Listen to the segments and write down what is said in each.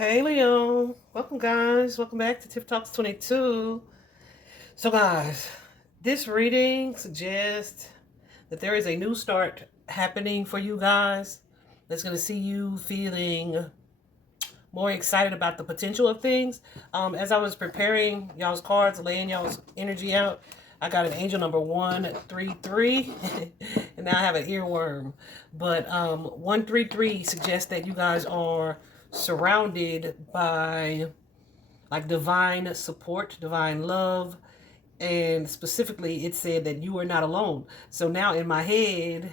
Hey Leo, welcome guys. Welcome back to Tiff Talks 22. So guys, this reading suggests that there is a new start happening for you guys that's going to see you feeling more excited about the potential of things. As I was preparing y'all's cards, laying y'all's energy out, I got an angel number 133 and now I have an earworm. But 133 suggests that you guys are surrounded by like divine support, divine love, and specifically it said that you are not alone. So now in my head,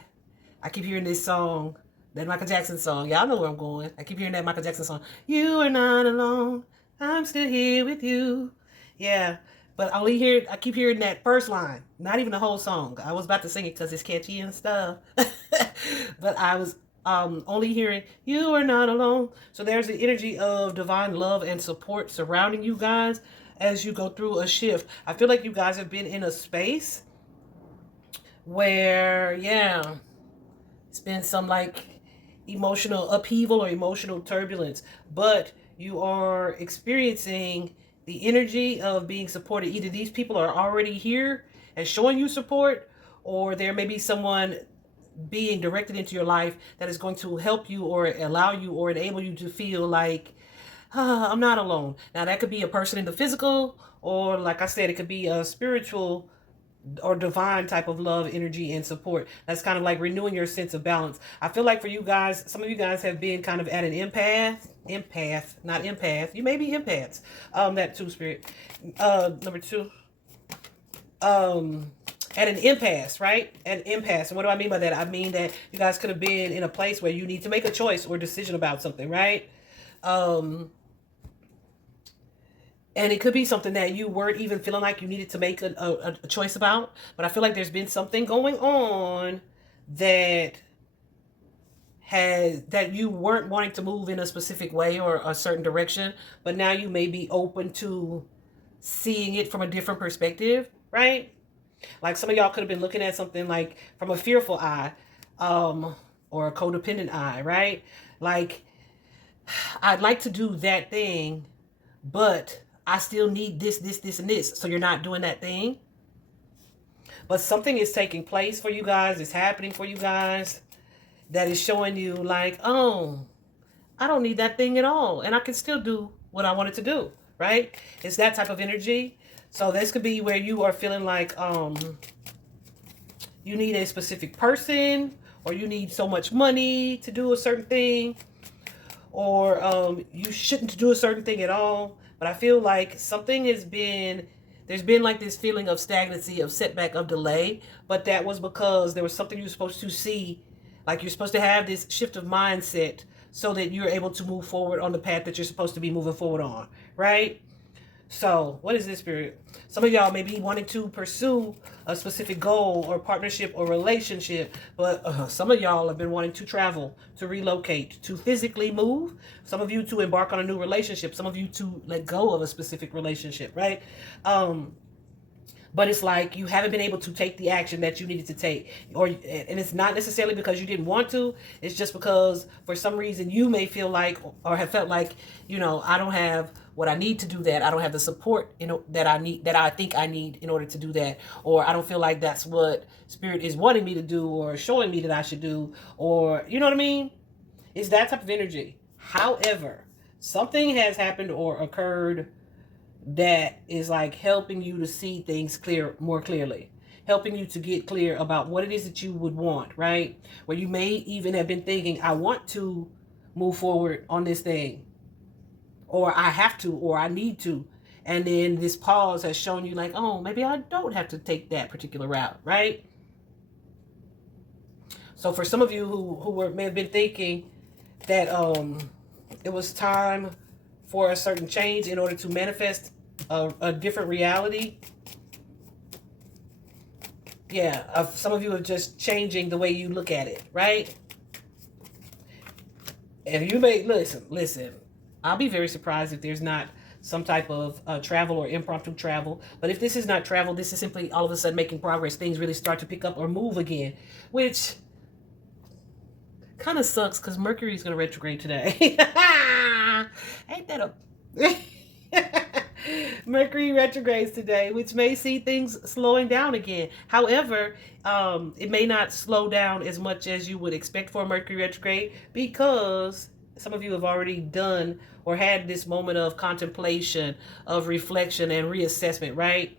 I keep hearing this song, that Michael Jackson song. Y'all know where I'm going. I keep hearing that Michael Jackson song. You are not alone. I'm still here with you. Yeah. But I keep hearing that first line, not even the whole song. I was about to sing it because it's catchy and stuff. But I was only hearing, you are not alone. So there's the energy of divine love and support surrounding you guys as you go through a shift. I feel like you guys have been in a space where, yeah, it's been some like emotional upheaval or emotional turbulence, but you are experiencing the energy of being supported. Either these people are already here and showing you support, or there may be someone being directed into your life that is going to help you or allow you or enable you to feel like, I'm not alone. Now that could be a person in the physical, or like I said, it could be a spiritual or divine type of love, energy, and support. That's kind of like renewing your sense of balance. I feel like for you guys, some of you guys have been kind of at an not empath. You may be empaths. That two spirit. Number two. At an impasse, right? An impasse. And what do I mean by that? I mean that you guys could have been in a place where you need to make a choice or decision about something, right? And it could be something that you weren't even feeling like you needed to make a choice about. But I feel like there's been something going on that you weren't wanting to move in a specific way or a certain direction. But now you may be open to seeing it from a different perspective, right? Like some of y'all could have been looking at something like from a fearful eye, or a codependent eye, right? Like, I'd like to do that thing, but I still need this, and this. So you're not doing that thing. But something is taking place for you guys. It's happening for you guys that is showing you like, oh, I don't need that thing at all. And I can still do what I wanted to do, right? It's that type of energy. So this could be where you are feeling like you need a specific person, or you need so much money to do a certain thing, or you shouldn't do a certain thing at all. But I feel like there's been like this feeling of stagnancy, of setback, of delay. But that was because there was something you're supposed to see. Like you're supposed to have this shift of mindset so that you're able to move forward on the path that you're supposed to be moving forward on, right? So, what is this, Spirit? Some of y'all may be wanting to pursue a specific goal or partnership or relationship, but some of y'all have been wanting to travel, to relocate, to physically move. Some of you to embark on a new relationship. Some of you to let go of a specific relationship, right? But it's like you haven't been able to take the action that you needed to take, and it's not necessarily because you didn't want to. It's just because for some reason you may feel like, or have felt like, I don't have what I need to do that. I don't have the support, that I need, that I think I need in order to do that, or I don't feel like that's what Spirit is wanting me to do or showing me that I should do, or you know what I mean? It's that type of energy. However, something has happened or occurred that is like helping you to see things more clearly, helping you to get clear about what it is that you would want, right? Where you may even have been thinking, I want to move forward on this thing, or I have to, or I need to. And then this pause has shown you like, oh, maybe I don't have to take that particular route, right? So for some of you who may have been thinking that it was time for a certain change in order to manifest a different reality. Yeah, some of you are just changing the way you look at it, right? And you may, listen, I'll be very surprised if there's not some type of travel or impromptu travel. But if this is not travel, this is simply all of a sudden making progress. Things really start to pick up or move again, which kind of sucks because Mercury is going to retrograde today. Ain't that a Mercury retrogrades today, which may see things slowing down again. However, it may not slow down as much as you would expect for a Mercury retrograde, because some of you have already done or had this moment of contemplation, of reflection and reassessment, right?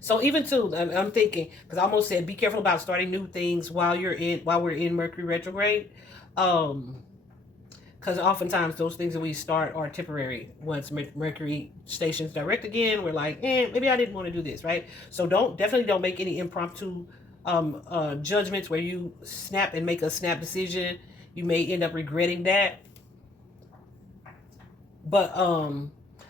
So even too, I'm thinking, because I almost said be careful about starting new things while we're in Mercury retrograde. Because oftentimes those things that we start are temporary. Once Mercury stations direct again, we're like, maybe I didn't want to do this, right? So definitely don't make any impromptu judgments where you snap and make a snap decision. You may end up regretting that. But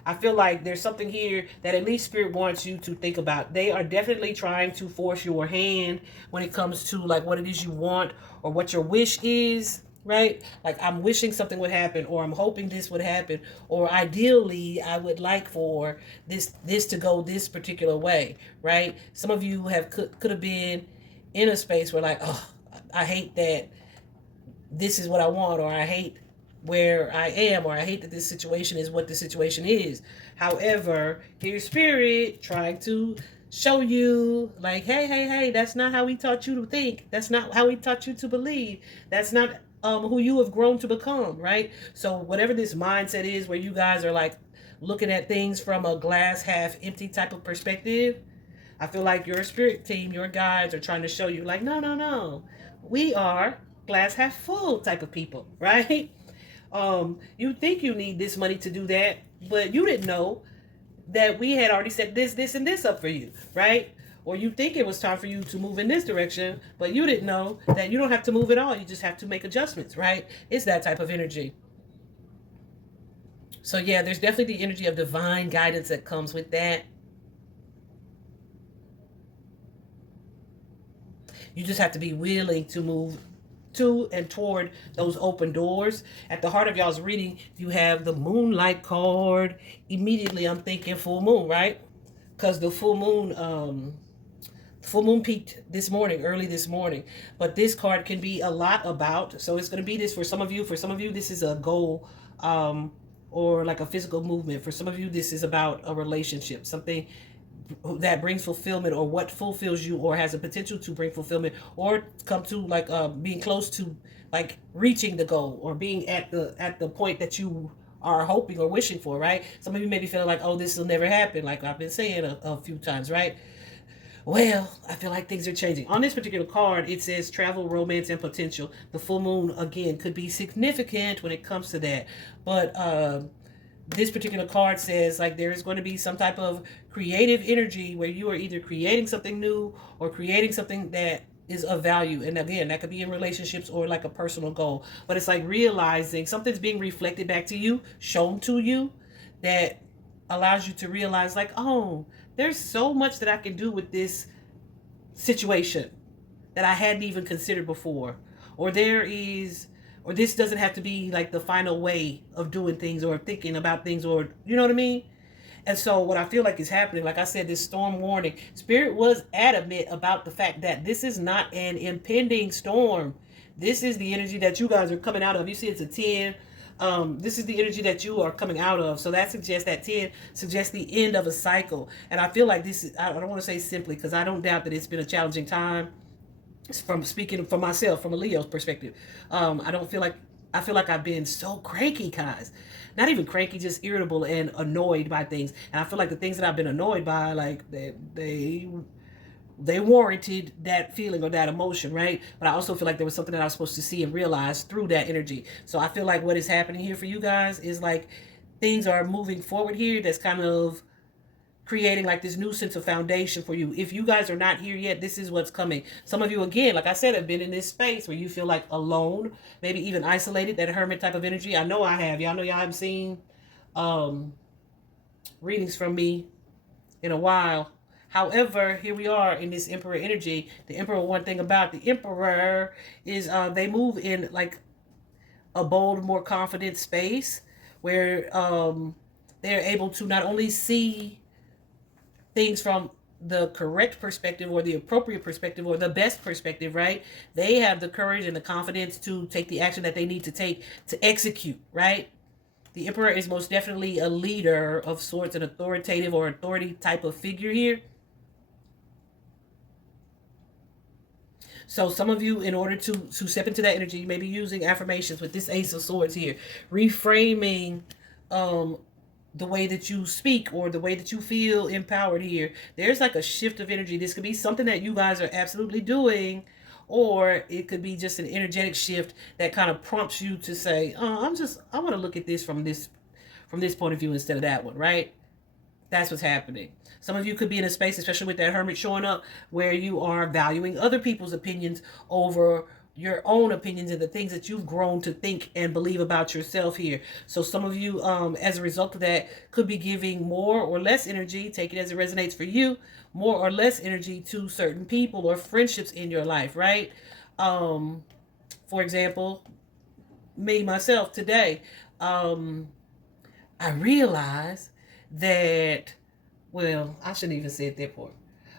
I feel like there's something here that at least Spirit wants you to think about. They are definitely trying to force your hand when it comes to like what it is you want or what your wish is, right? Like, I'm wishing something would happen, or I'm hoping this would happen, or ideally I would like for this to go this particular way, right? Some of you could have been in a space where like, oh, I hate that this is what I want, or I hate where I am, or I hate that this situation is what the situation is. However, here's Spirit trying to show you like, hey, that's not how we taught you to think. That's not how we taught you to believe. That's not who you have grown to become, right? So whatever this mindset is where you guys are like looking at things from a glass half empty type of perspective, I feel like your spirit team, your guides are trying to show you like, no. We are glass half full type of people, right? You think you need this money to do that, but you didn't know that we had already set this, and this up for you, right? Or you think it was time for you to move in this direction, but you didn't know that you don't have to move at all. You just have to make adjustments, right? It's that type of energy. So yeah, there's definitely the energy of divine guidance that comes with that. You just have to be willing to move to and toward those open doors. At the heart of y'all's reading, you have the Moonlight card. Immediately, I'm thinking full moon, right? Because the full moon peaked this morning, early this morning. But this card can be a lot about. So it's going to be this for some of you. For some of you, this is a goal, or like a physical movement. For some of you, this is about a relationship, something that brings fulfillment, or what fulfills you, or has a potential to bring fulfillment, or come to like being close to like reaching the goal, or being at the point that you are hoping or wishing for, right? Some of you may be feeling like, oh, this will never happen, like I've been saying a few times, right? Well, I feel like things are changing. On this particular card, it says travel, romance, and potential. The full moon, again, could be significant when it comes to that. But this particular card says like there's going to be some type of creative energy where you are either creating something new or creating something that is of value. And again, that could be in relationships or like a personal goal. But it's like realizing something's being reflected back to you, shown to you, that allows you to realize like, oh, there's so much that I can do with this situation that I hadn't even considered before. Or this doesn't have to be like the final way of doing things or thinking about things, or you know what I mean? And so what I feel like is happening, like I said, this storm warning, Spirit was adamant about the fact that this is not an impending storm. This is the energy that you guys are coming out of. You see it's a 10. This is the energy that you are coming out of. So that 10 suggests the end of a cycle. And I feel like this is, I don't want to say simply, because I don't doubt that it's been a challenging time. From speaking for myself, from a Leo's perspective, I feel like I've been so cranky, guys. Not even cranky, just irritable and annoyed by things. And I feel like the things that I've been annoyed by, like they warranted that feeling or that emotion, right? But I also feel like there was something that I was supposed to see and realize through that energy. So I feel like what is happening here for you guys is like things are moving forward here. That's kind of creating like this new sense of foundation for you. If you guys are not here yet, this is what's coming. Some of you, again, like I said, have been in this space where you feel like alone, maybe even isolated, that hermit type of energy. I know I have. Y'all know y'all haven't seen readings from me in a while. However, here we are in this Emperor energy. The Emperor, one thing about the Emperor is they move in like a bold, more confident space where they're able to not only see things from the correct perspective or the appropriate perspective or the best perspective, right? They have the courage and the confidence to take the action that they need to take to execute, right? The emperor is most definitely a leader of sorts, an authoritative or authority type of figure here. So some of you, in order to step into that energy, you may be using affirmations with this Ace of Swords here, reframing um, the way that you speak or the way that you feel empowered here. There's like a shift of energy. This could be something that you guys are absolutely doing, or it could be just an energetic shift that kind of prompts you to say, oh, I want to look at this from this point of view instead of that one, right? That's what's happening. Some of you could be in a space, especially with that hermit showing up, where you are valuing other people's opinions over your own opinions and the things that you've grown to think and believe about yourself here. So some of you, as a result of that, could be giving more or less energy, take it as it resonates for you, more or less energy to certain people or friendships in your life, right? For example, me, myself, today, I realized that, well, I shouldn't even say it that part.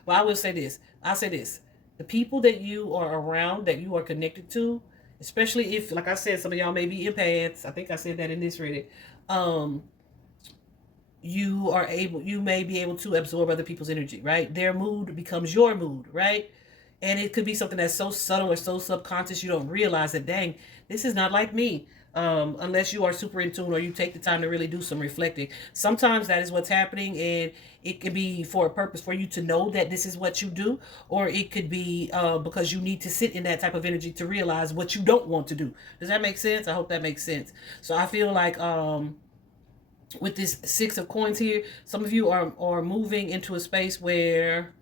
But I will say this. I'll say this. The people that you are around, that you are connected to, especially if, like I said, some of y'all may be empaths. I think I said that in this reading. You may be able to absorb other people's energy, right? Their mood becomes your mood, right? And it could be something that's so subtle or so subconscious you don't realize that, dang, this is not like me. Unless you are super in tune or you take the time to really do some reflecting. Sometimes that is what's happening, and it could be for a purpose for you to know that this is what you do, or it could be because you need to sit in that type of energy to realize what you don't want to do. Does that make sense? I hope that makes sense. So I feel like with this Six of Coins here, some of you are moving into a space where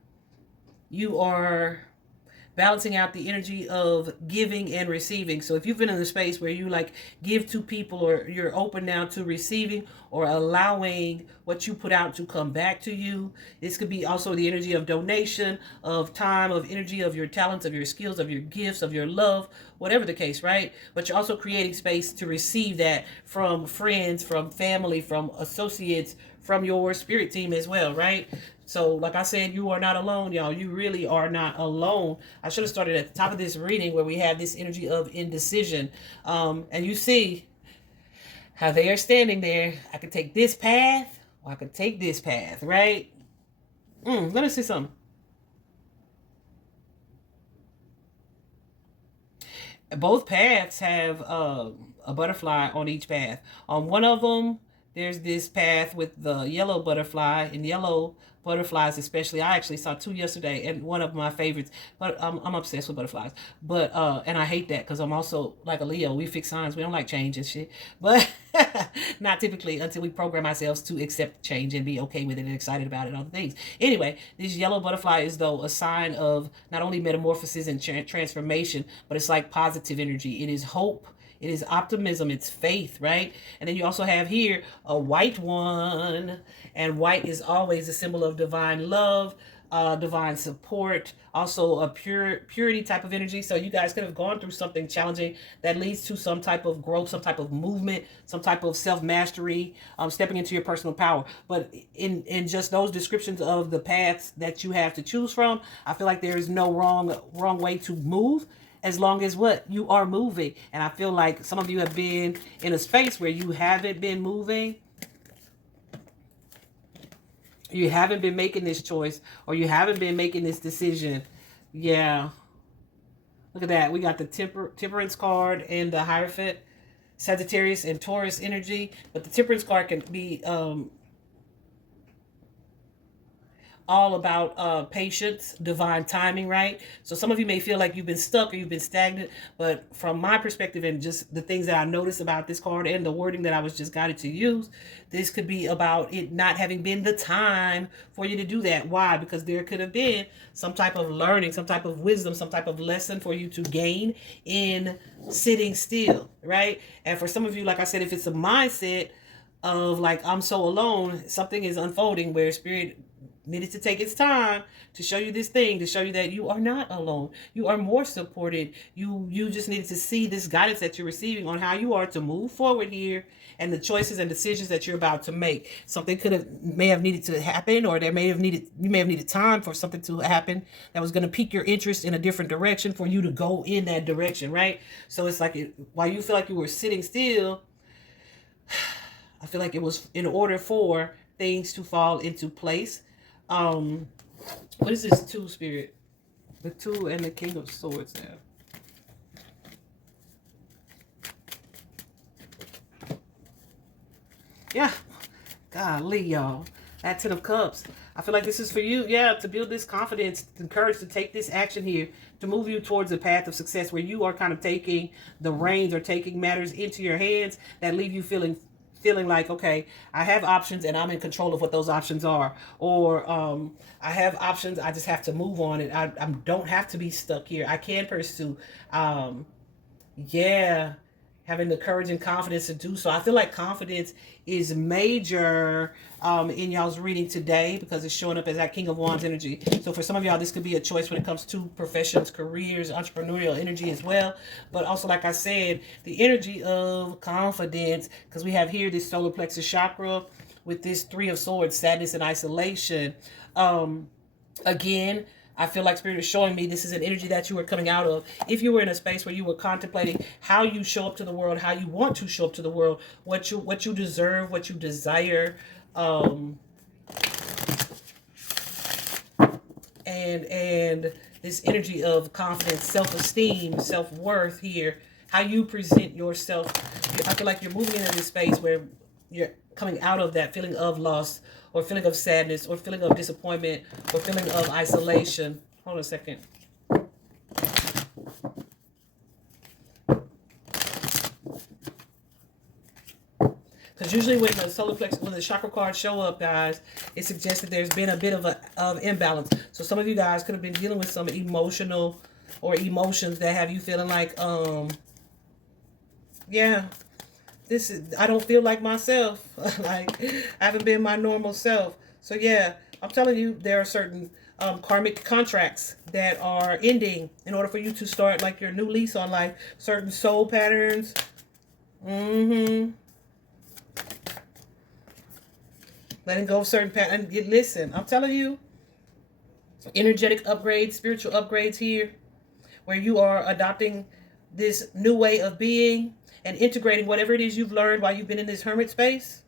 you are balancing out the energy of giving and receiving. So if you've been in a space where you like give to people, or you're open now to receiving or allowing what you put out to come back to you, this could be also the energy of donation, of time, of energy, of your talents, of your skills, of your gifts, of your love, whatever the case, right? But you're also creating space to receive that from friends, from family, from associates, from your spirit team as well, right? So, like I said, you are not alone, y'all. You really are not alone. I should have started at the top of this reading where we have this energy of indecision. And you see how they are standing there. I could take this path, or I could take this path, right? Let me see something. Both paths have a butterfly on each path. On one of them, there's this path with the yellow butterfly, and yellow butterflies especially. I actually saw two yesterday, and one of my favorites. But I'm obsessed with butterflies. But and I hate that because I'm also like a Leo. We fix signs. We don't like change and shit. But not typically until we program ourselves to accept change and be okay with it and excited about it and all the things. Anyway, this yellow butterfly is though a sign of not only metamorphosis and transformation, but it's like positive energy. It is hope. It is optimism. It's faith, right? And then you also have here a white one. And white is always a symbol of divine love, divine support, also a purity type of energy. So you guys could have gone through something challenging that leads to some type of growth, some type of movement, some type of self-mastery, stepping into your personal power. But in just those descriptions of the paths that you have to choose from, I feel like there is no wrong way to move, as long as what you are moving. And I feel like some of you have been in a space where you haven't been moving. You haven't been making this choice, or you haven't been making this decision. Yeah. Look at that. We got the temperance card and the Hierophant, Sagittarius and Taurus energy. But the temperance card can be all about patience, divine timing, right? So some of you may feel like you've been stuck or you've been stagnant, but from my perspective and just the things that I noticed about this card and the wording that I was just guided to use, this could be about it not having been the time for you to do that. Why? Because there could have been some type of learning, some type of wisdom, some type of lesson for you to gain in sitting still, right? And for some of you, like I said, if it's a mindset of like, I'm so alone, something is unfolding where spirit needed to take its time to show you this thing, to show you that you are not alone. You are more supported. You just needed to see this guidance that you're receiving on how you are to move forward here, and the choices and decisions that you're about to make. Something may have needed to happen, or you may have needed time for something to happen that was going to pique your interest in a different direction for you to go in that direction, right? So it's like while you feel like you were sitting still, I feel like it was in order for things to fall into place. What is this two, Spirit? The two and the King of Swords now. Yeah. Golly, y'all. That Ten of Cups. I feel like this is for you, yeah, to build this confidence, the courage to take this action here, to move you towards a path of success where you are kind of taking the reins or taking matters into your hands that leave you feeling like, okay, I have options and I'm in control of what those options are. Or I have options, I just have to move on it. I don't have to be stuck here. I can pursue. Yeah, having the courage and confidence to do so. I feel like confidence is major in y'all's reading today because it's showing up as that King of Wands energy. So for some of y'all, this could be a choice when it comes to professions, careers, entrepreneurial energy as well. But also, like I said, the energy of confidence, because we have here this solar plexus chakra with this Three of Swords, sadness and isolation. Again, I feel like Spirit is showing me this is an energy that you were coming out of. If you were in a space where you were contemplating how you show up to the world, how you want to show up to the world, what you deserve, what you desire, and this energy of confidence, self-esteem, self-worth here, how you present yourself. I feel like you're moving into this space where you're coming out of that feeling of loss, or feeling of sadness, or feeling of disappointment, or feeling of isolation. Hold on a second. Because usually when the solar plexus, when the chakra cards show up, guys, it suggests that there's been a bit of imbalance. So some of you guys could have been dealing with some emotional or emotions that have you feeling like, yeah, I don't feel like myself. Like, I haven't been my normal self. So yeah, I'm telling you, there are certain karmic contracts that are ending in order for you to start like your new lease on life. Certain soul patterns. Letting go of certain patterns. Listen, I'm telling you, energetic upgrades, spiritual upgrades here, where you are adopting this new way of being and integrating whatever it is you've learned while you've been in this hermit space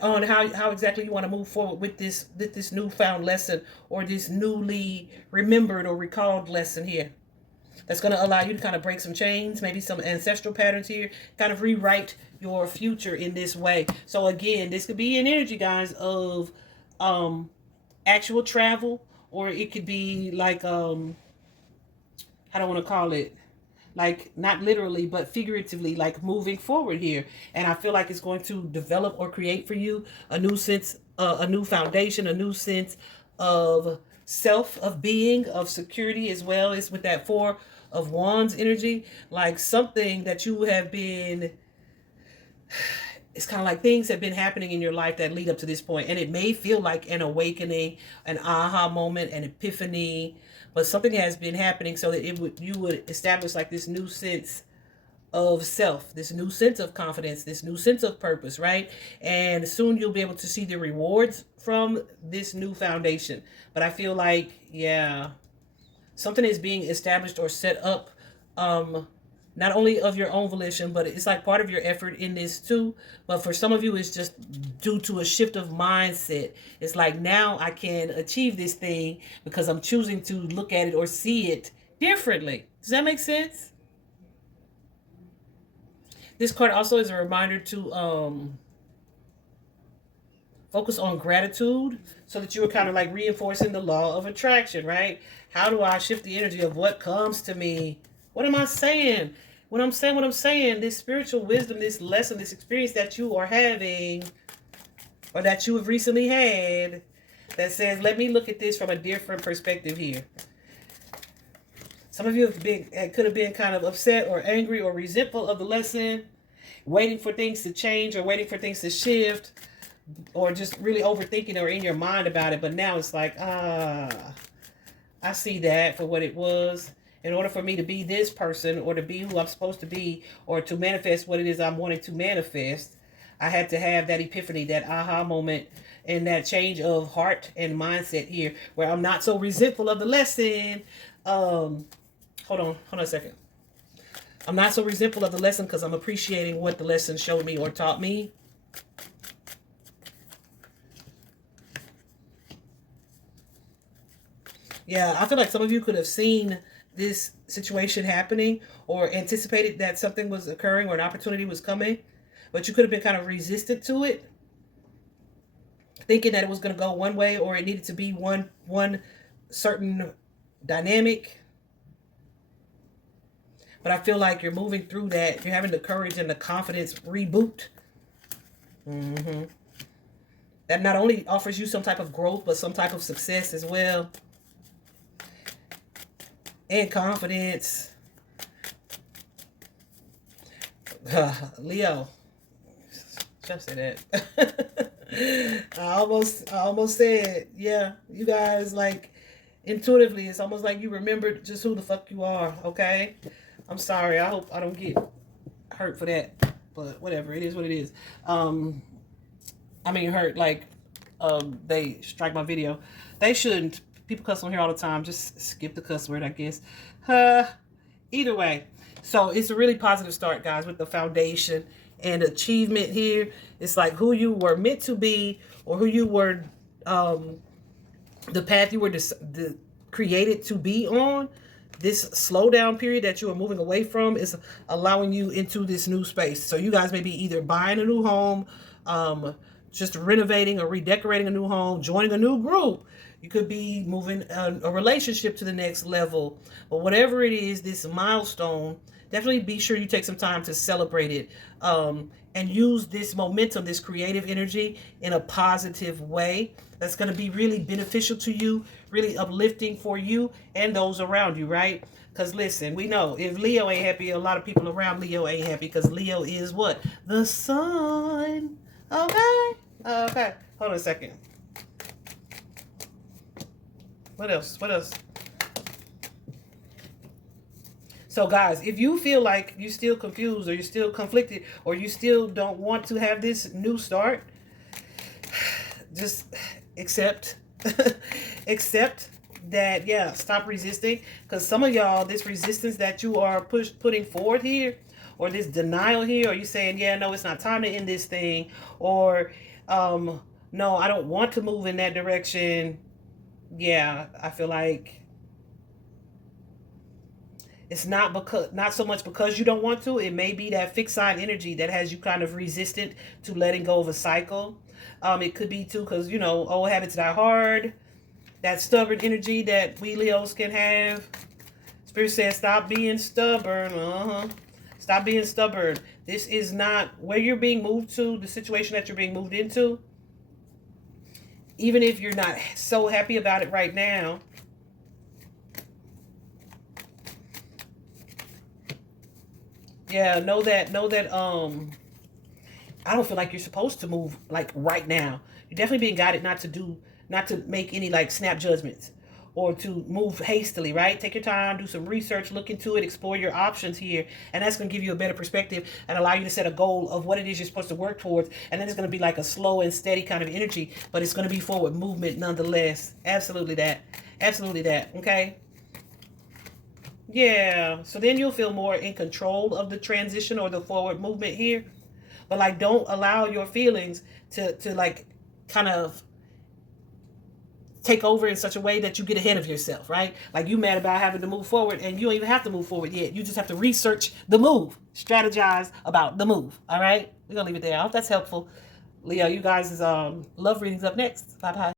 on how exactly you want to move forward with this newfound lesson, or this newly remembered or recalled lesson here. That's going to allow you to kind of break some chains, maybe some ancestral patterns here, kind of rewrite your future in this way. So again, this could be an energy, guys, of actual travel, or it could be like, how do I want to call it? Like, not literally, but figuratively, like moving forward here. And I feel like it's going to develop or create for you a new sense, a new foundation, a new sense of self, of being, of security, as well as with that Four of Wands energy. Like something that you have been, it's kind of like things have been happening in your life that lead up to this point. And it may feel like an awakening, an aha moment, an epiphany, but something has been happening so that you would establish like this new sense of self, this new sense of confidence, this new sense of purpose, right? And soon you'll be able to see the rewards from this new foundation. But I feel like, yeah, something is being established or set up, not only of your own volition, but it's like part of your effort in this too. But for some of you, it's just due to a shift of mindset. It's like, now I can achieve this thing because I'm choosing to look at it or see it differently. Does that make sense? This card also is a reminder to focus on gratitude, so that you are kind of like reinforcing the law of attraction, right? How do I shift the energy of what comes to me? What am I saying? When I'm saying what I'm saying, this spiritual wisdom, this lesson, this experience that you are having, or that you have recently had, that says, let me look at this from a different perspective here. Some of you could have been kind of upset or angry or resentful of the lesson, waiting for things to change or waiting for things to shift. or just really overthinking or in your mind about it. But now it's like, I see that for what it was. In order for me to be this person, or to be who I'm supposed to be, or to manifest what it is I'm wanting to manifest, I had to have that epiphany, that aha moment, and that change of heart and mindset here, where I'm not so resentful of the lesson. Hold on a second. I'm not so resentful of the lesson because I'm appreciating what the lesson showed me or taught me. Yeah, I feel like some of you could have seen this situation happening, or anticipated that something was occurring or an opportunity was coming, but you could have been kind of resistant to it, thinking that it was going to go one way, or it needed to be one certain dynamic. But I feel like you're moving through that. You're having the courage and the confidence reboot. That not only offers you some type of growth, but some type of success as well. And confidence. Leo. Just say that. I almost said, yeah, you guys, like, intuitively, it's almost like you remembered just who the fuck you are, okay? I'm sorry. I hope I don't get hurt for that. But whatever. It is what it is. I mean, hurt, like, they strike my video. They shouldn't. People cuss on here all the time. Just skip the cuss word, I guess. Either way. So it's a really positive start, guys, with the foundation and achievement here. It's like who you were meant to be, or who you were, the path you were created to be on. This slowdown period that you are moving away from is allowing you into this new space. So you guys may be either buying a new home, just renovating or redecorating a new home, joining a new group. You could be moving a relationship to the next level. But whatever it is, this milestone, definitely be sure you take some time to celebrate it, and use this momentum, this creative energy, in a positive way that's going to be really beneficial to you, really uplifting for you and those around you, right? Because listen, we know if Leo ain't happy, a lot of people around Leo ain't happy, because Leo is what? The sun. Okay? Okay. Hold on a second. What else? What else? So guys, if you feel like you're still confused, or you're still conflicted, or you still don't want to have this new start, just accept. Accept that, yeah, stop resisting. Because some of y'all, this resistance that you are putting forward here, or this denial here, or you saying, yeah, no, it's not time to end this thing, or no, I don't want to move in that direction. Yeah, I feel like it's not so much because you don't want to. It may be that fixed sign energy that has you kind of resistant to letting go of a cycle. It could be too because, you know, old habits die hard. That stubborn energy that we Leos can have. Spirit says, stop being stubborn. Stop being stubborn. This is not where you're being moved to, the situation that you're being moved into. Even if you're not so happy about it right now, yeah, know that I don't feel like you're supposed to move like right now. You're definitely being guided not to make any like snap judgments, or to move hastily, right? Take your time, do some research, look into it, explore your options here. And that's going to give you a better perspective and allow you to set a goal of what it is you're supposed to work towards. And then it's going to be like a slow and steady kind of energy, but it's going to be forward movement nonetheless. Absolutely that. Absolutely that. Okay. Yeah. So then you'll feel more in control of the transition or the forward movement here. But like, don't allow your feelings to like kind of take over in such a way that you get ahead of yourself, right? Like, you mad about having to move forward, and you don't even have to move forward yet. You just have to research the move, strategize about the move. All right, we're gonna leave it there. I hope that's helpful. Leo, you guys' love readings up next. Bye bye.